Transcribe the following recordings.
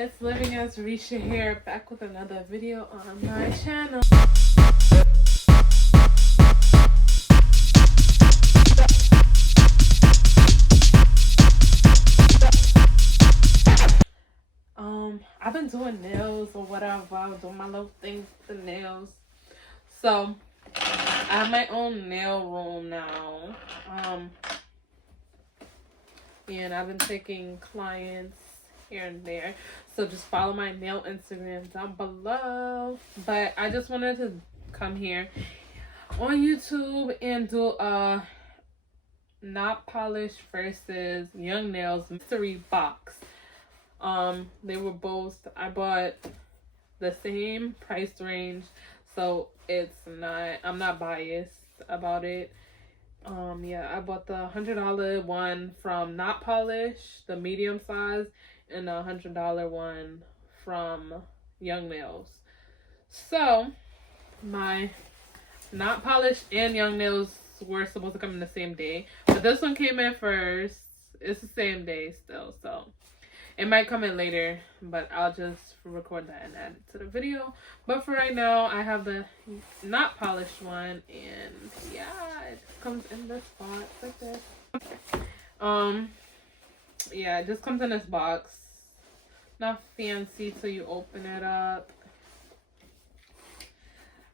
it's Living as Risha here, back with another video on my channel. I've been doing nails or whatever. I was doing my little thing with the nails. So I have my own nail room now. And I've been taking clients here and there. So just follow my nail Instagram down below. But I just wanted to come here on YouTube and do a not polished versus young nails mystery box. They were both, I bought the same price range, so I'm not biased about it. Yeah, I bought the $100 one from Not Polished, the medium size, and the $100 one from Young Nails. So my Not Polished and Young Nails were supposed to come in the same day, but this one came in first. It's the same day still, so it might come in later, but I'll just record that and add it to the video. But for right now, I have the not polished one, and yeah, it comes in this box like this. Yeah, it just comes in this box. Not fancy till you open it up.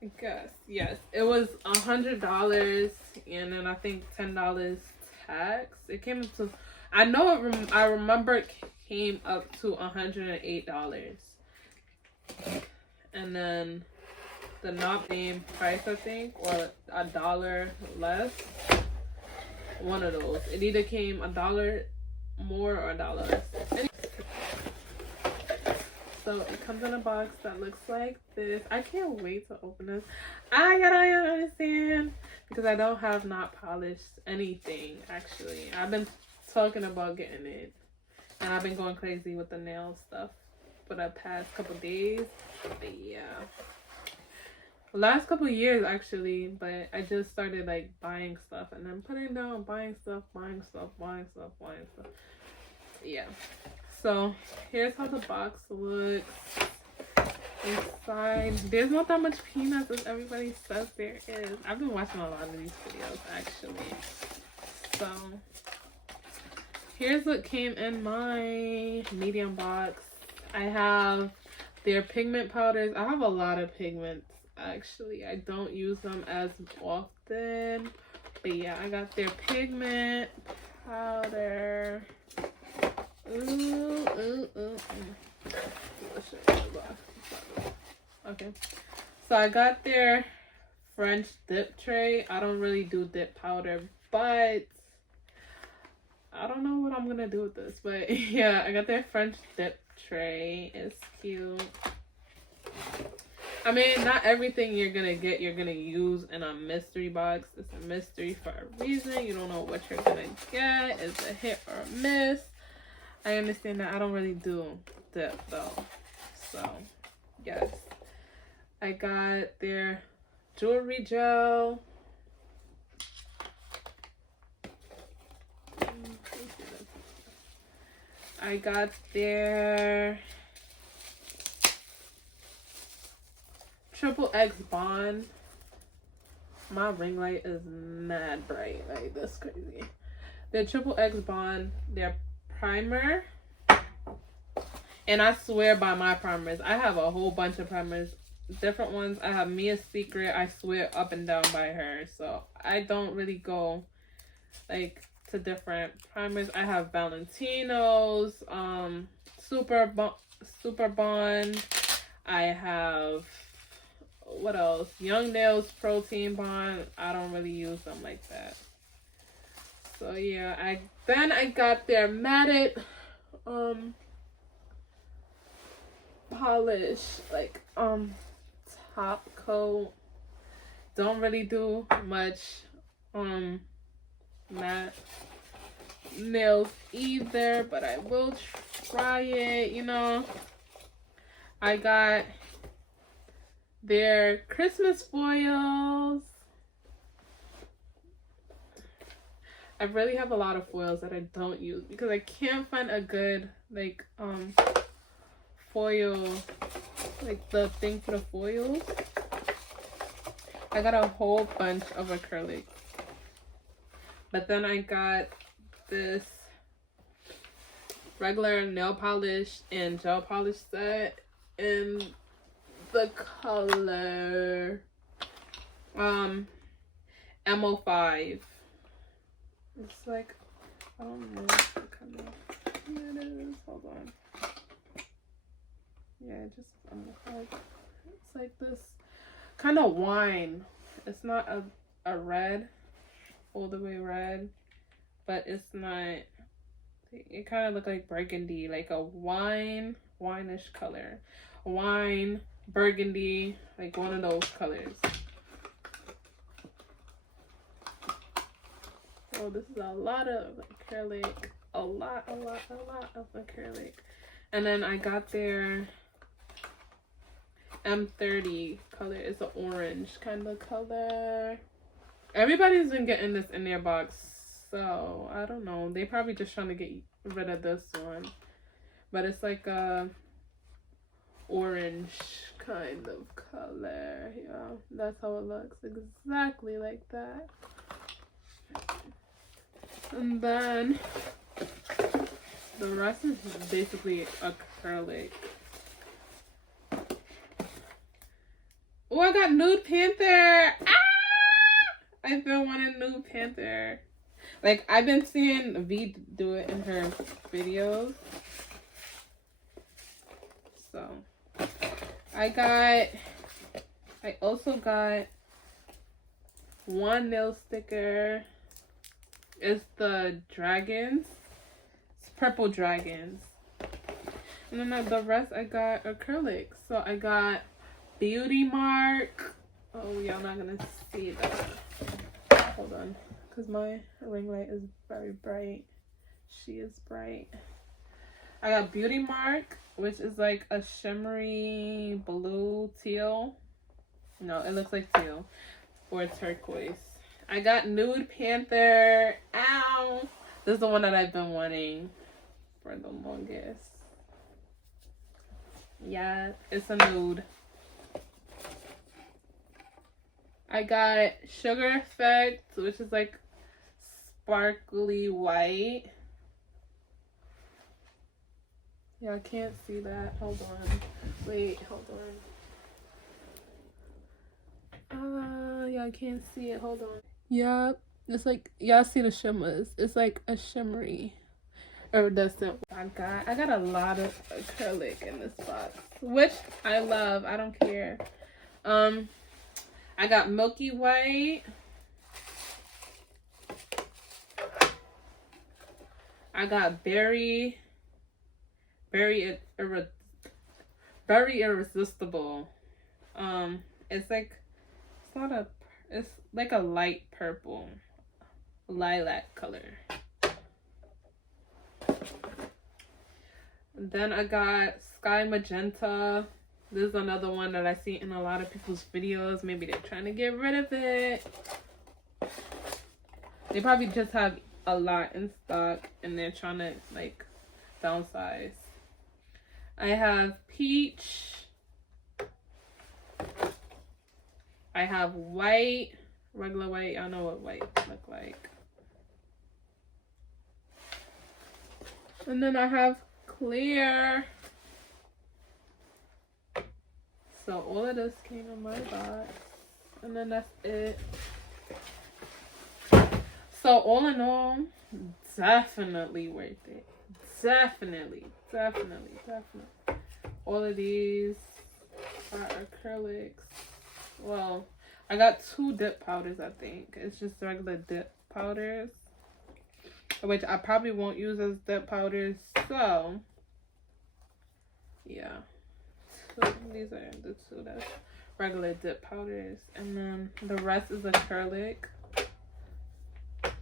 I guess, yes, it was $100, and then I think $10 tax. It came up to, I remember it came up to $108, and then the not name price, I think, or $1 less. One of those. It either came $1 more or $1 less. So it comes in a box that looks like this. I can't wait to open this. I gotta understand because I don't have not polished anything. Actually, I've been talking about getting it. And I've been going crazy with the nail stuff for the past couple days. But yeah. Last couple years actually, but I just started like buying stuff and then putting down, buying stuff. Yeah. So here's how the box looks inside. There's not that much peanuts as everybody says there is. I've been watching a lot of these videos actually. So here's what came in my medium box. I have their pigment powders. I have a lot of pigments, actually. I don't use them as often. But yeah, I got their pigment powder. Okay. So I got their French dip tray. I don't really do dip powder, but I don't know what I'm gonna do with this, but yeah, I got their French dip tray. It's cute. I mean, not everything you're gonna use in a mystery box. It's a mystery for a reason. You don't know what you're gonna get. It's a hit or a miss. I understand that. I don't really do dip though. So yes, I got their jewelry gel. I got their Triple X Bond. My ring light is mad bright, like that's crazy. The Triple X Bond, their primer. And I swear by my primers. I have a whole bunch of primers, different ones. I have Mia's Secret. I swear up and down by her. So I don't really go like to different primers. I have Valentino's, Super Bond. I have, what else? Young Nails Protein Bond. I don't really use them like that. So yeah, I got their matted polish, like top coat. Don't really do much matte nails either, but I will try it, you know. I got their Christmas foils. I really have a lot of foils that I don't use because I can't find a good like foil, like the thing for the foils. I got a whole bunch of acrylics. But then I got this regular nail polish and gel polish set in the color MO5. It's like, I don't know what kind of, yeah, it is. Hold on. Yeah, just MO5. It's like this kind of wine. It's not a red, all the way red, but it's not, it kind of look like burgundy, like a wine-ish color. Wine, burgundy, like one of those colors. Oh, this is a lot of acrylic. A lot of acrylic. And then I got their M30 color. It's an orange kind of color. Everybody's been getting this in their box, so I don't know. They probably just trying to get rid of this one. But it's like a orange kind of color. Yeah, that's how it looks. Exactly like that. And then the rest is basically acrylic. Oh, I got Nude Panther. Ah! I've been wanting Nude Panther. Like, I've been seeing V do it in her videos. So, I also got one nail sticker. It's the dragons. It's purple dragons. And then the rest I got acrylics. So, I got Beauty Mark. Oh, y'all not gonna see that. Hold on, because my ring light is very bright. She is bright. I got Beauty Mark, which is like a shimmery blue teal. No, it looks like teal or turquoise. I got Nude Panther. Ow! This is the one that I've been wanting for the longest. Yeah, it's a nude. I got Sugar Effect, which is like sparkly white. Yeah, I can't see that. Hold on. Wait, hold on. Yeah, I can't see it. Hold on. Yeah, it's like, y'all see the shimmers. It's like a shimmery iridescent. I got a lot of acrylic in this box, which I love. I don't care. I got Milky White. I got Very Irresistible. It's like, it's like a light purple, lilac color. And then I got Sky Magenta. This is another one that I see in a lot of people's videos. Maybe they're trying to get rid of it. They probably just have a lot in stock and they're trying to like downsize. I have Peach. I have White. Regular white. Y'all know what white look like. And then I have Clear. So all of this came in my box. And then that's it. So all in all, definitely worth it. Definitely. All of these are acrylics. Well, I got 2 dip powders, I think. It's just regular dip powders, which I probably won't use as dip powders. So, yeah. So these are the 2 that's regular dip powders. And then the rest is acrylic.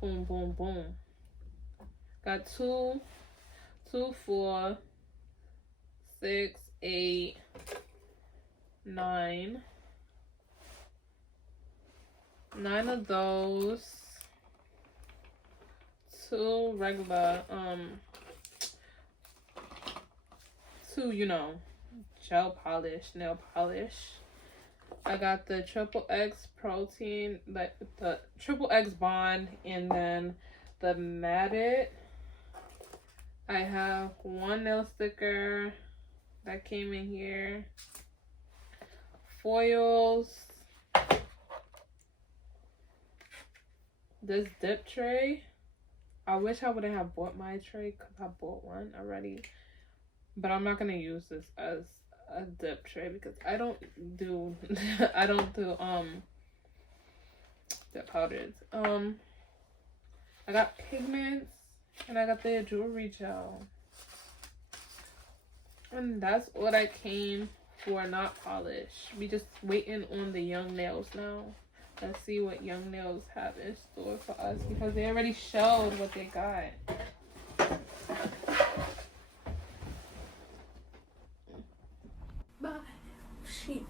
Boom, boom, boom. Got 2, 4, 6, 8, 9. 9 of those. 2 regular, 2, you know, gel polish, nail polish. I got the Triple X protein, like the Triple X bond, and then the matted. I have one nail sticker that came in here. Foils. This dip tray. I wish I wouldn't have bought my tray because I bought one already. But I'm not gonna use this as a dip tray because I don't do dip powders. I got pigments and I got the jewelry gel. And that's what I came for, not polish. We just waiting on the Young Nails now. Let's see what Young Nails have in store for us because they already showed what they got. Bye. Sheep.